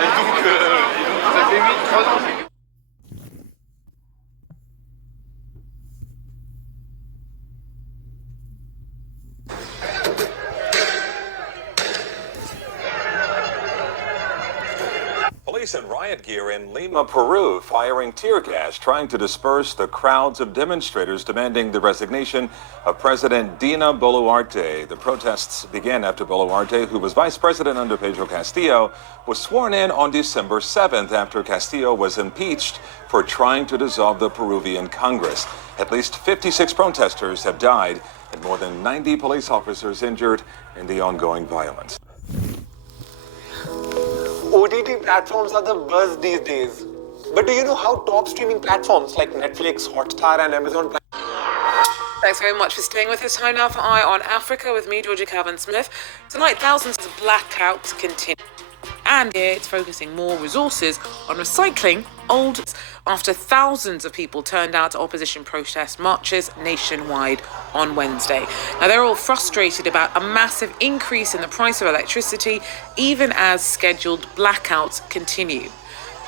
ça fait 3 ans. Police in riot gear in Lima, Peru, firing tear gas, trying to disperse the crowds of demonstrators demanding the resignation of President Dina Boluarte. The protests began after Boluarte, who was vice president under Pedro Castillo, was sworn in on December 7th after Castillo was impeached for trying to dissolve the Peruvian Congress. At least 56 protesters have died and more than 90 police officers injured in the ongoing violence. OTT platforms are the buzz these days. But do you know how top streaming platforms like Netflix, Hotstar and Amazon Prime... Thanks very much for staying with us. Time now for Eye on Africa with me, Georgia Calvin-Smith. Tonight, thousands of blackouts continue. And here it's focusing more resources on recycling old after thousands of people turned out to opposition protest marches nationwide on Wednesday. Now, they're all frustrated about a massive increase in the price of electricity, even as scheduled blackouts continue.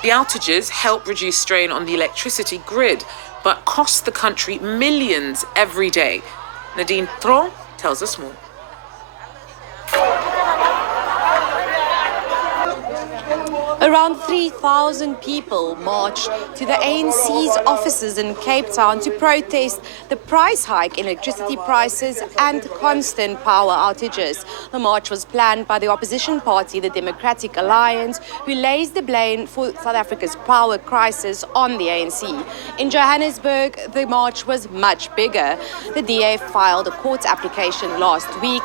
The outages help reduce strain on the electricity grid, but cost the country millions every day. Nadine Tron tells us more. Around 3,000 people marched to the ANC's offices in Cape Town to protest the price hike in electricity prices and constant power outages. The march was planned by the opposition party, the Democratic Alliance, who lays the blame for South Africa's power crisis on the ANC. In Johannesburg, the march was much bigger. The DA filed a court application last week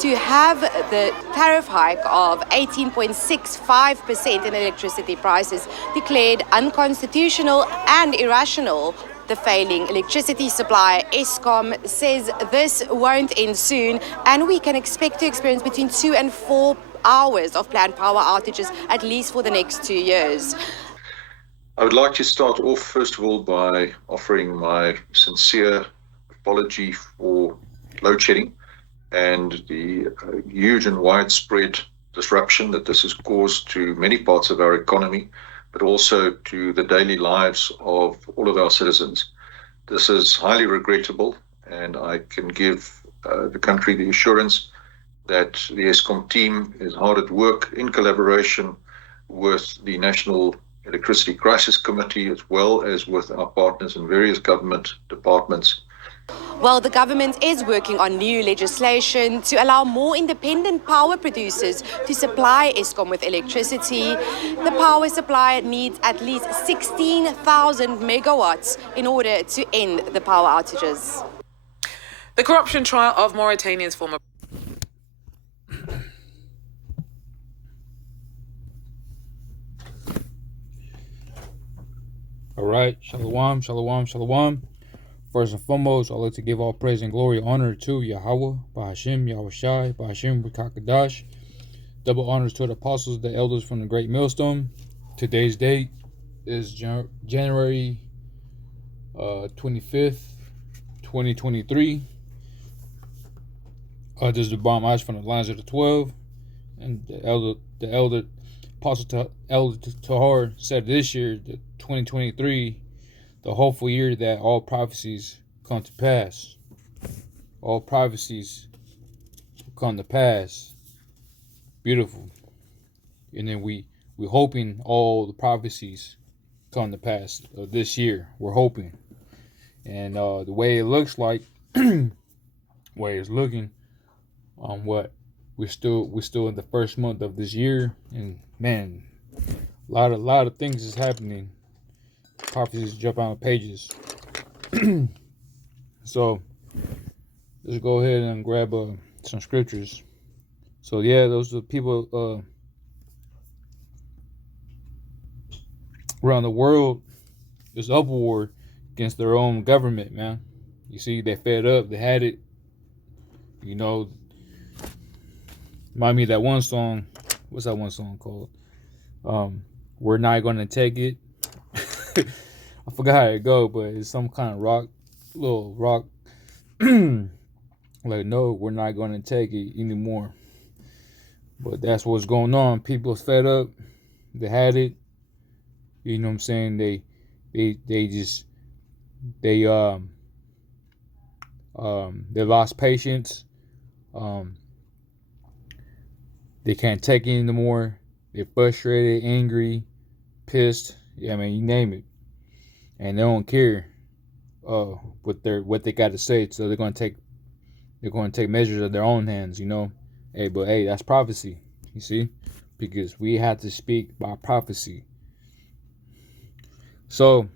to have the tariff hike of 18.65% in electricity prices declared unconstitutional and irrational. The failing electricity supplier Eskom says this won't end soon, and we can expect to experience between 2 and 4 hours of planned power outages, at least for the next 2 years. I would like to start off, first of all, by offering my sincere apology for load shedding and the huge and widespread disruption that this has caused to many parts of our economy, but also to the daily lives of all of our citizens. This is highly regrettable, and I can give the country the assurance that the Eskom team is hard at work in collaboration with the National Electricity Crisis Committee, as well as with our partners in various government departments. Well, the government is working on new legislation to allow more independent power producers to supply Eskom with electricity. The power supply needs at least 16,000 megawatts in order to end the power outages. The corruption trial of Mauritania's former... All right, shalom, shalom, shalom. First and foremost, I'd like to give all praise and glory and honor to Yahweh, Bahashim, Yahushai, Bahashim, Rakakadash. Double honors to the apostles, the elders from the Great Millstone. Today's date is January 25th, 2023. This is the Bomb Ash from the lines of the 12. And the elder Apostle Elder Tahar said this year, that 2023, the hopeful year that all prophecies come to pass. All prophecies come to pass. Beautiful. And then we hoping all the prophecies come to pass this year. We're hoping. And the way it looks like, way it's looking, we're still in the first month of this year, and man, a lot of things is happening. Prophecies jump out of pages. So let's go ahead and grab some scriptures. So yeah, those are the people around the world. There's uproar against their own government, man. You see, they fed up. They had it. You know, remind me of that one song. What's that one song called? We're not gonna take it. I forgot how it go, but it's some kind of little rock. Like, no, we're not gonna take it anymore. But that's what's going on. People's fed up. They had it. You know what I'm saying? They lost patience. They can't take it anymore. They're frustrated, angry, pissed. Yeah, I mean, you name it, and they don't care what they got to say. So they're gonna take measures of their own hands. You know, hey, that's prophecy. You see, because we have to speak by prophecy. So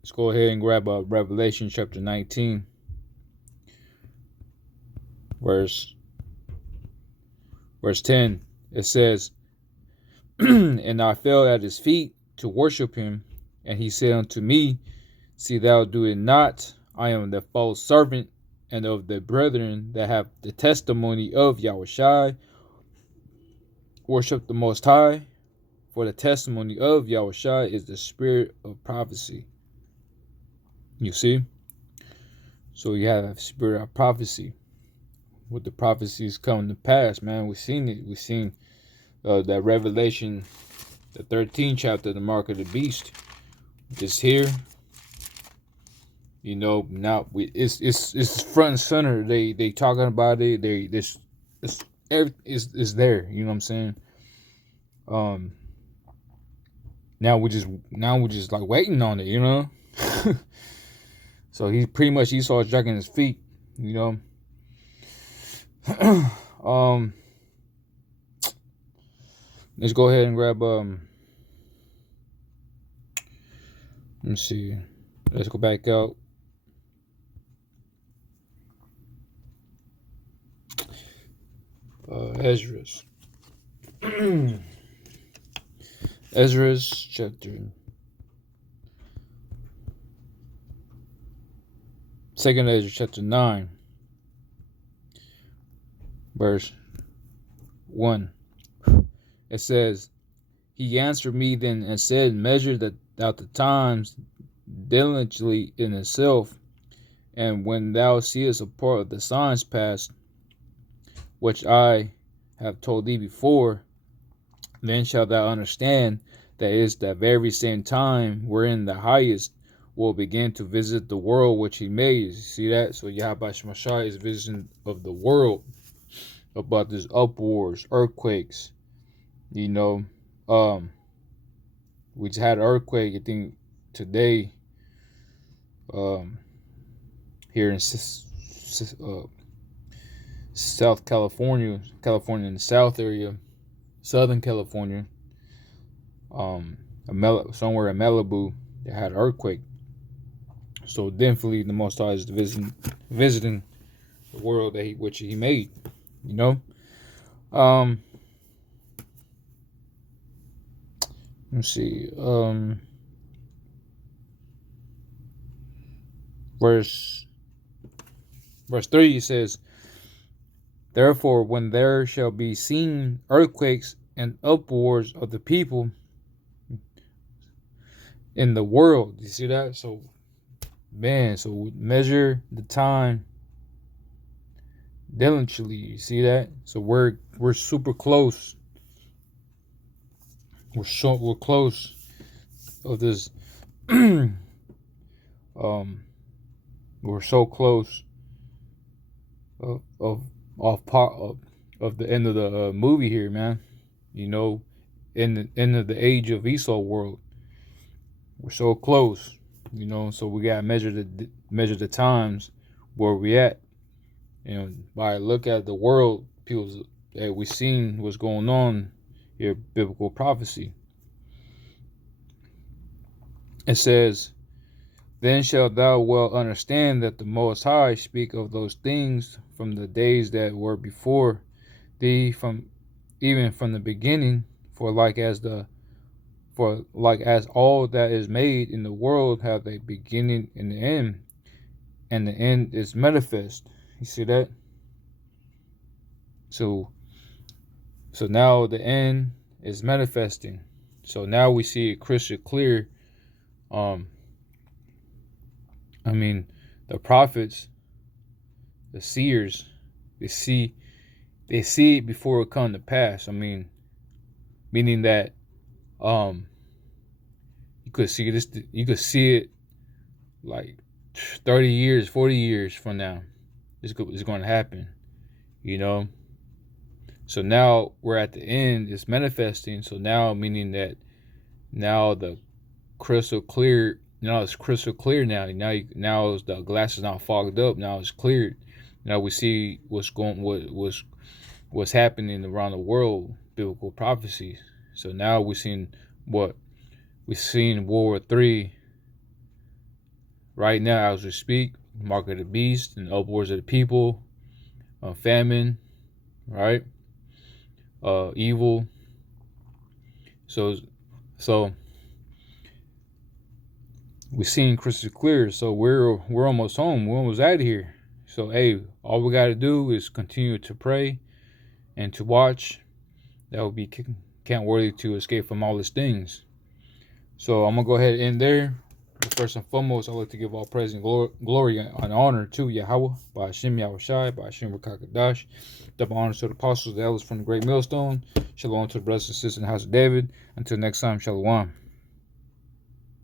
let's go ahead and grab Revelation chapter 19, verse 10. It says, and I fell at his feet to worship him, and he said unto me, see thou do it not. I am the false servant and of the brethren that have the testimony of Yahushai. Worship the Most High, for the testimony of Yahushai is the spirit of prophecy. You see? So you have a spirit of prophecy. What the prophecies come to pass, man. We've seen it. We've seen that Revelation, the 13th chapter, the mark of the beast, is here. You know, now it's front and center. They talking about it. It's there. You know what I'm saying? Now we're just like waiting on it. You know. So he pretty much Esau's dragging his feet. You know. Let's go ahead and grab let me see. Let's go back out. Ezra's. Ezra's chapter 2nd Ezra chapter 9, verse 1. It says, he answered me then and said, measure out the times diligently in itself, and when thou seest a part of the signs past, which I have told thee before, then shalt thou understand that it is that very same time wherein the highest will begin to visit the world which he made. You see that? So Yahweh Shemashai is visiting of the world about this uproars, earthquakes. You know, we just had an earthquake, I think, today, here in South California in the South area, Southern California, somewhere in Malibu, they had an earthquake. So definitely the Most High is visiting the world which he made, you know. Let's see. Verse 3 says, therefore, when there shall be seen earthquakes and uproars of the people in the world. You see that? So, man, so measure the time diligently. You see that? So we're super close. We're close of this. We're so close of the end of the movie here, man. You know, in the end of the age of Esau world. We're so close, you know. So we gotta measure the times where we at. You know, by look at the world, people that we seen what's going on here, biblical prophecy. It says, then shalt thou well understand that the Most High speak of those things from the days that were before thee, even from the beginning. For like as all that is made in the world have a beginning and the end, and the end is manifest. You see that? So now the end is manifesting. So now we see it crystal clear. I mean, the prophets, the seers, they see it before it come to pass. I mean, meaning that you could see it like 30 years, 40 years from now. It's going to happen, you know. So now we're at the end. It's manifesting. So now, meaning that now the crystal clear. Now it's crystal clear. Now the glass is not fogged up. Now it's cleared. Now we see what's happening around the world. Biblical prophecies. So now we're seeing World War III. Right now, as we speak, mark of the beast and uproars of the people, famine, right? Evil. So we're seeing crystal clear. So we're almost home. We're almost out of here. So hey, all we got to do is continue to pray and to watch. That will be count worthy to escape from all these things. So I'm gonna go ahead and end there. But first and foremost, I'd like to give all praise and glory and honor to Yahweh, by Hashem Yahushai, by Hashem Rakakadash. Double honor to the apostles, the elders from the great millstone. Shalom to the brothers and sisters in the house of David. Until next time, Shalom.